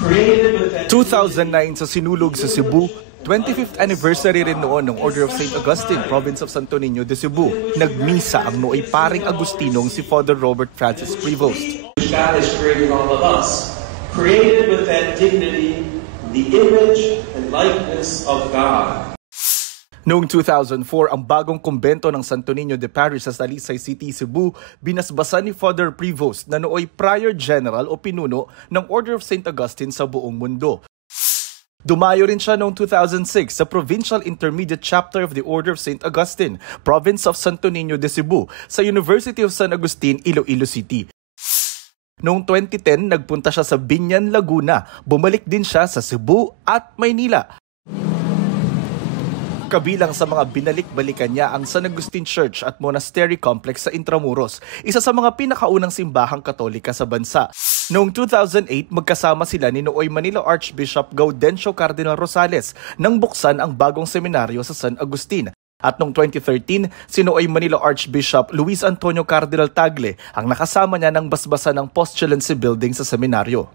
2009 sa sinulog sa Cebu, 25th anniversary rin noon ng Order of St. Augustine, Province of Santo Niño de Cebu. Nagmisa ang nooy paring Agustinong si Father Robert Francis Prevost. God has created all of us, created with that dignity, the image and likeness of God. Noong 2004, ang bagong kumbento ng Santo Niño de Paris sa Talisay City, Cebu, binasbasan ni Father Prevost na nooy Prior General o pinuno ng Order of St. Augustine sa buong mundo. Dumayo rin siya noong 2006 sa Provincial Intermediate Chapter of the Order of St. Augustine, Province of Santo Niño de Cebu, sa University of San Agustin, Iloilo City. Noong 2010, nagpunta siya sa Binyan, Laguna. Bumalik din siya sa Cebu at Maynila. Kabilang sa mga binalik-balikan niya ang San Agustin Church at Monastery Complex sa Intramuros, isa sa mga pinakaunang simbahang Katolika sa bansa. Noong 2008, magkasama sila ni nooy Manila Archbishop Gaudencio Cardinal Rosales nang buksan ang bagong seminaryo sa San Agustin. At noong 2013, si nooy Manila Archbishop Luis Antonio Cardinal Tagle ang nakasama niya ng basbasan ng Postulancy Building sa seminaryo.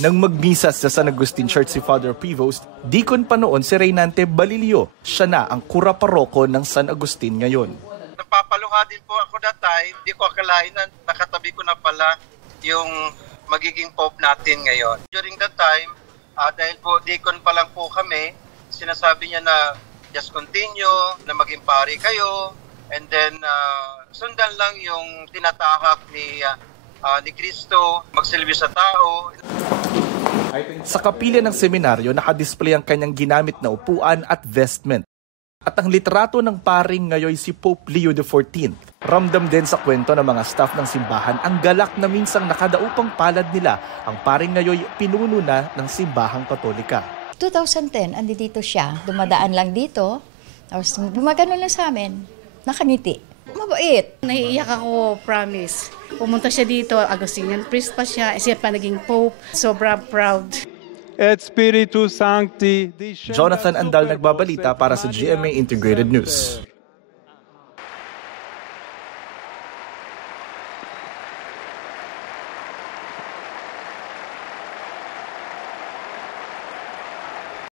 Nang magmisa sa San Agustin Church si Father Prevost, dikon pa noon si Reynante Balilio. Siya na ang kura paroko ng San Agustin ngayon. Napapaluha din po ako that time. Di ko akalain na nakatabi ko na pala yung magiging Pope natin ngayon. During that time, dahil po dikon pa lang po kami, sinasabi niya na just continue, na maging pari kayo, and then sundan lang yung tinatahak ni Cristo, magsilbi sa tao. Sa kapilya ng seminaryo, nakadisplay ang kanyang ginamit na upuan at vestment. At ang litrato ng paring ngayon si Pope Leo XIV. Ramdam din sa kwento ng mga staff ng simbahan ang galak na minsang nakadaupang palad nila. Ang paring ngayon pinuno na ng simbahang Katolika. 2010, andito siya. Dumadaan lang dito. Tapos gumagano lang sa amin. Nakangiti. Mabait. Naiiyak ako, promise. Pumunta siya dito, Agustinian priest pa siya. Siya pa naging Pope. Sobrang proud. Et Spiritus Sancti. Jonathan Andal nagbabalita para sa GMA Integrated News.